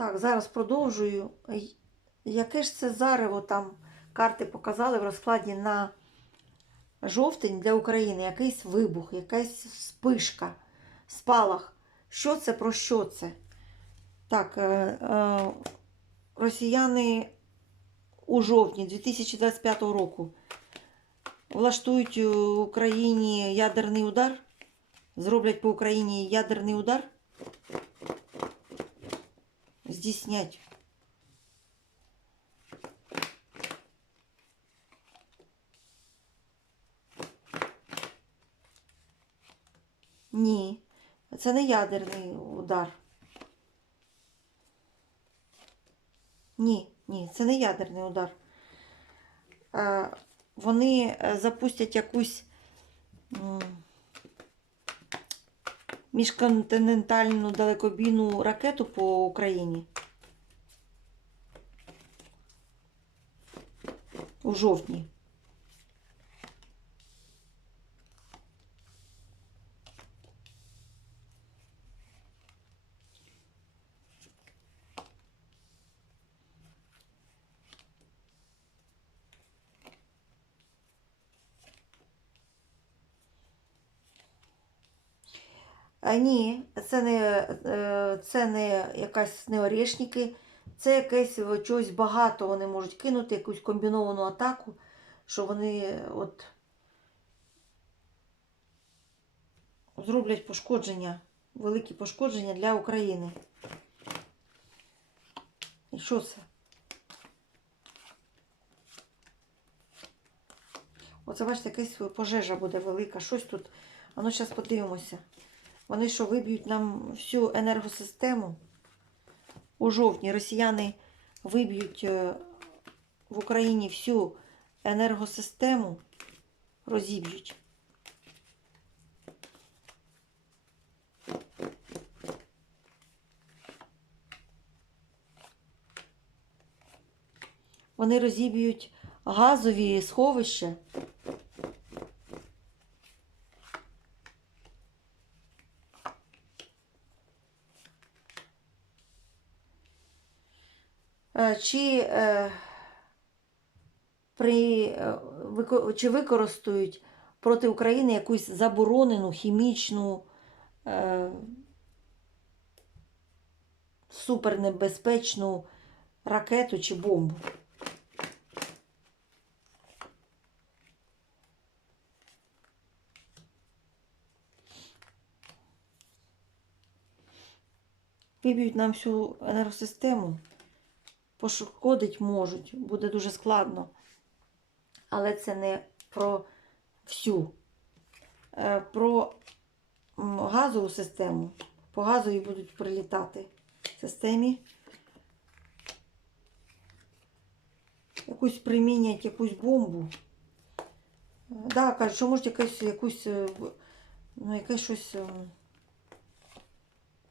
Так, зараз продовжую. Яке ж це зарево там карти показали в розкладі на жовтень для України? Якийсь вибух, якась спишка, спалах. Що це про що це? Так, е, е, росіяни у жовтні 2025 року влаштують у Україні ядерний удар. Зроблять по Україні ядерний удар. Здійснять. Ні, це не ядерний удар. Ні, ні, це не ядерний удар. Вони запустять якусь міжконтинентальну далекобійну ракету по Україні. У жовтні. А, ні, це не, е, це не якась не орешники, це якесь чогось багато вони можуть кинути, якусь комбіновану атаку, що вони от зроблять пошкодження, великі пошкодження для України. І що це? Оце, бачите, якась пожежа буде велика. Щось тут. А ну, зараз подивимося. Вони що, виб'ють нам всю енергосистему? У жовтні росіяни виб'ють е, в Україні всю енергосистему, розіб'ють. Вони розіб'ють газові сховища. Чи, е, при, е, чи використають проти України якусь заборонену хімічну е, супернебезпечну ракету чи бомбу? Виб'ють нам всю енергосистему, пошкодить можуть, буде дуже складно. Але це не про всю. Е, Про газову систему. По газовій будуть прилітати в системі. Якусь примінять якусь бомбу. Так, да, кажуть, що можуть якусь, якусь, е, ну, якесь щось.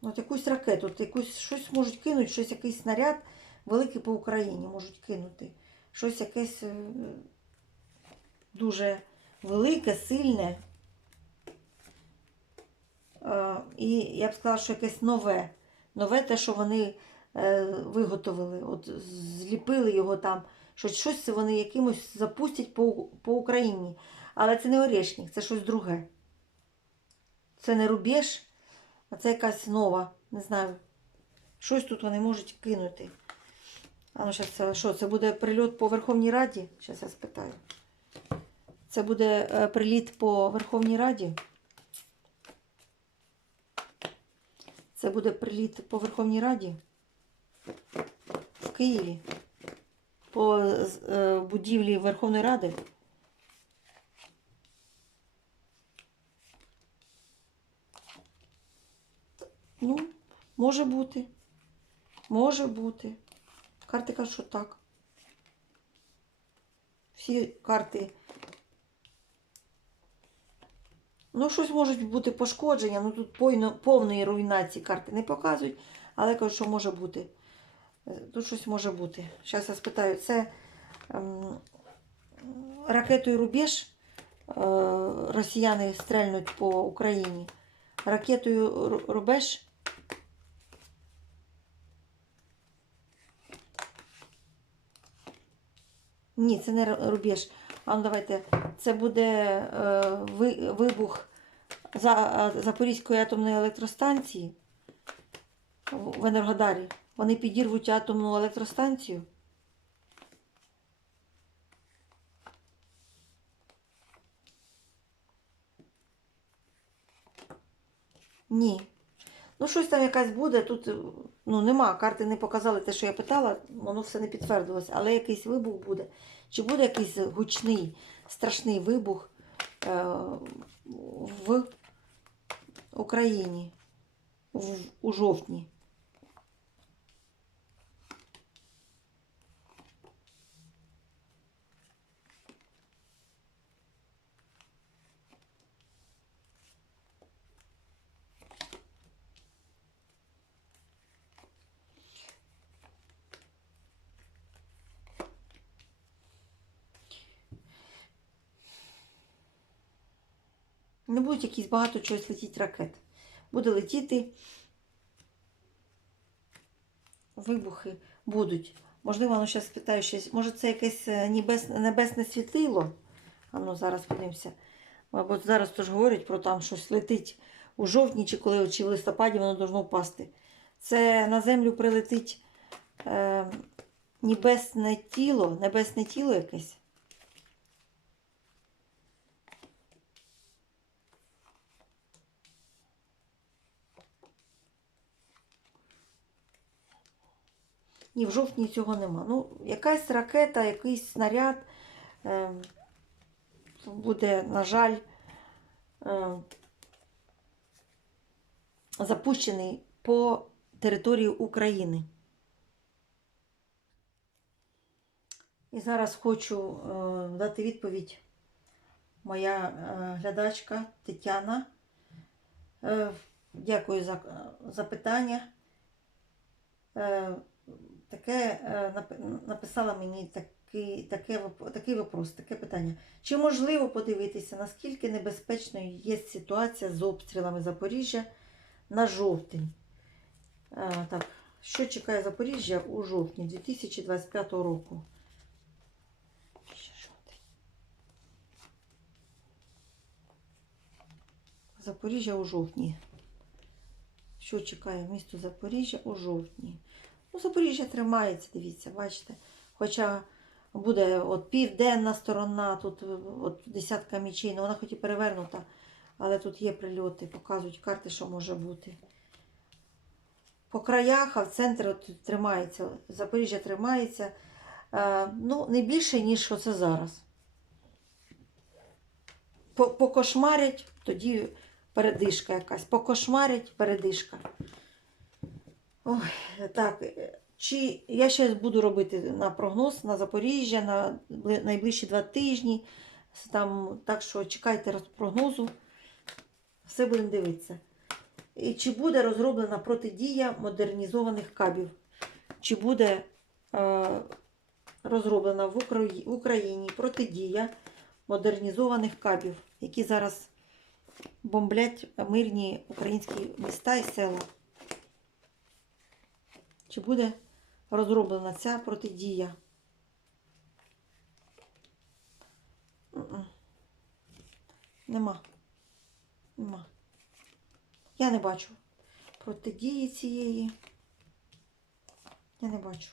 От якусь ракету, от якусь щось можуть кинути, щось якийсь снаряд великий по Україні можуть кинути. Щось якесь е, дуже велике, сильне. Е, І я б сказала, що якесь нове. Нове те, що вони е, виготовили. От зліпили його там. Щось, щось вони якимось запустять по, по Україні. Але це не орешник, це щось друге. Це не рубеж. А це якась нова, не знаю. Щось тут вони можуть кинути. А ну, це що? Це буде прильот по Верховній Раді? Зараз я спитаю. Це буде е, приліт по Верховній Раді. Це буде приліт по Верховній Раді в Києві. По е, будівлі Верховної Ради. Ну, може бути. Може бути. Карти кажуть, що так. Всі карти. Ну, щось можуть бути пошкодження, ну тут повної руйнації карти не показують, але кажуть, що може бути. Е, Тут щось може бути. Зараз я спитаю, це ем, ракетою Рубеж е, росіяни стрельнуть по Україні. Ракетою Рубеж Ні, це не р- рубеж. А ну давайте. Це буде е, вибух за, Запорізької атомної електростанції в Енергодарі. Вони підірвуть атомну електростанцію. Ні. Ну, щось там якась буде. Тут е, ну, нема. Карти не показали те, що я питала, воно все не підтвердилось, але якийсь вибух буде. Чи буде якийсь гучний, страшний вибух е, в Україні в, у жовтні? Не будуть якісь багато чогось летіти ракет. Буде летіти вибухи будуть. Можливо, ну зараз питаю щось. Може, це якесь е, небесне, світлило? А ну зараз подивимося. Бо зараз теж говорять про там щось летить у жовтні чи коли чи в листопаді воно должно впасти. Це на землю прилетить е, небесне тіло, небесне тіло якесь. Ні, в жовтні цього нема. Ну, якась ракета, якийсь снаряд е, буде, на жаль, е, запущений по території України. І зараз хочу е, дати відповідь моя е, глядачка Тетяна. Е, дякую за е, запитання. Е, таке е, написала мені такий, таке, такий вопрос, таке питання. Чи можливо подивитися, наскільки небезпечною є ситуація з обстрілами Запоріжжя на жовтень? Е, Так, що чекає Запоріжжя у жовтні 2025 року? Запоріжжя у жовтні. Що чекає місто Запоріжжя у жовтні? Ну, Запоріжжя тримається, дивіться, бачите. Хоча буде от південна сторона, тут от десятка мічей, ну вона хоч і перевернута, але тут є прильоти, показують карти, що може бути. По краях, а в центрі от тримається. Запоріжжя тримається. Е, ну, не більше, ніж оце зараз. По- Покошмарять, тоді передишка якась. Покошмарять, передишка. Ой, так. е, Чи я ще буду робити на прогноз на Запоріжжя на найближчі два тижні. Там, так що чекайте прогнозу. Все будемо дивитися. І чи буде розроблена протидія модернізованих кабів? Чи буде е, розроблена в, Украї- в Україні протидія модернізованих кабів, які зараз бомблять мирні українські міста і села? Чи буде розроблена ця протидія? Нема. Нема. Я не бачу протидії цієї. Я не бачу.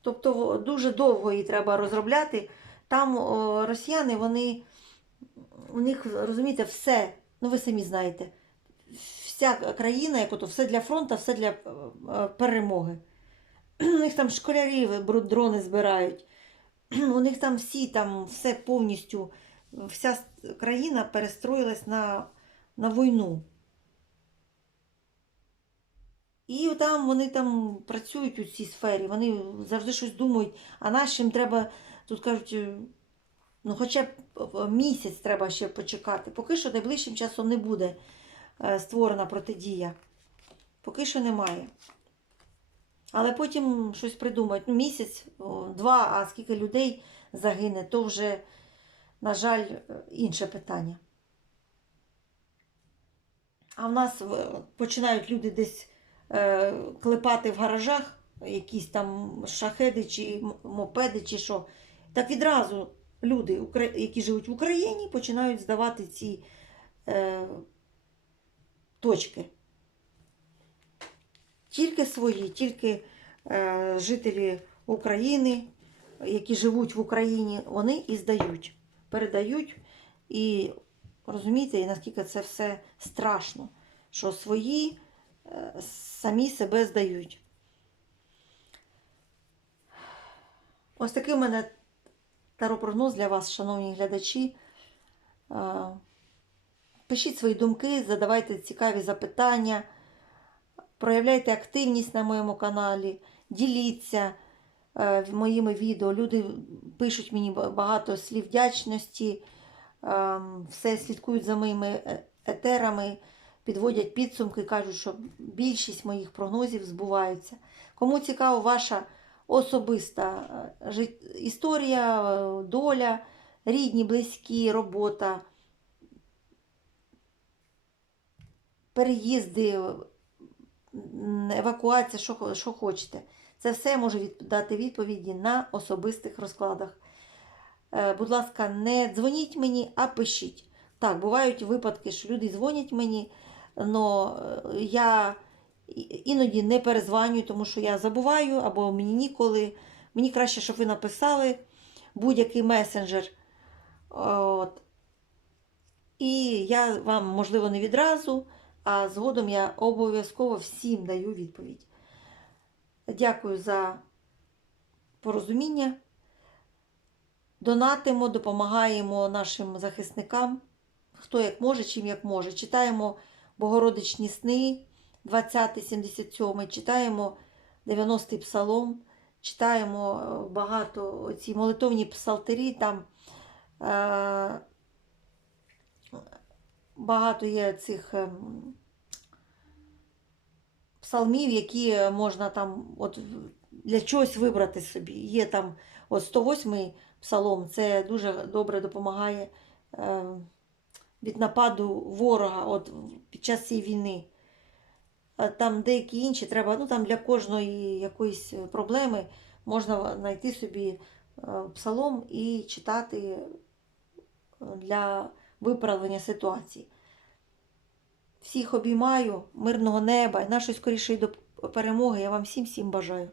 Тобто дуже довго її треба розробляти. Там о, росіяни, вони, у них, розумієте, все, ну ви самі знаєте, вся країна, як ото, все для фронту, все для е, е, перемоги. У них там школярі дрони збирають. У них там всі, там все повністю, вся країна перестроїлась на, на війну. І там вони там працюють у цій сфері, вони завжди щось думають, а нашим треба, тут кажуть, е, ну хоча б місяць треба ще почекати. Поки що найближчим часом не буде створена протидія. Поки що немає. Але потім щось придумають. Ну, місяць, два, а скільки людей загине, то вже, на жаль, е, інше питання. А в нас е, починають люди десь е, клепати в гаражах якісь там шахеди чи мопеди, чи що. Так відразу люди, які живуть в Україні, починають здавати ці е, точки. Тільки свої, тільки е, жителі України, які живуть в Україні, вони і здають, передають. І розумієте, наскільки це все страшно, що свої е, самі себе здають. Ось такий у мене таропрогноз для вас, шановні глядачі. Пишіть свої думки, задавайте цікаві запитання, проявляйте активність на моєму каналі, діліться е, моїми відео. Люди пишуть мені багато слів вдячності, е, все слідкують за моїми е, етерами, підводять підсумки, кажуть, що більшість моїх прогнозів збуваються. Кому цікава ваша особиста е, жит- історія, доля, рідні, близькі, робота, переїзди, евакуація, що, що хочете. Це все я можу дати відповіді на особистих розкладах. Е, Будь ласка, не дзвоніть мені, а пишіть. Так, бувають випадки, що люди дзвонять мені, але я іноді не перезванюю, тому що я забуваю або мені ніколи. Мені краще, щоб ви написали будь-який месенджер. От. І я вам, можливо, не відразу, а згодом я обов'язково всім даю відповідь. Дякую за порозуміння. Донатимо, допомагаємо нашим захисникам, хто як може, чим як може. Читаємо Богородичні сни, 20-77, читаємо 90-й псалом, читаємо е, багато ці молитовні псалтирі, там е, багато є цих ем, псалмів, які можна там от для чогось вибрати собі. Є там от 108 псалом, це дуже добре допомагає е, від нападу ворога от, під час цієї війни. Там деякі інші треба, ну там для кожної якоїсь проблеми можна знайти собі е, псалом і читати е, для виправлення ситуації. Всіх обіймаю, мирного неба, нашої скорішої перемоги. Я вам всім всім бажаю.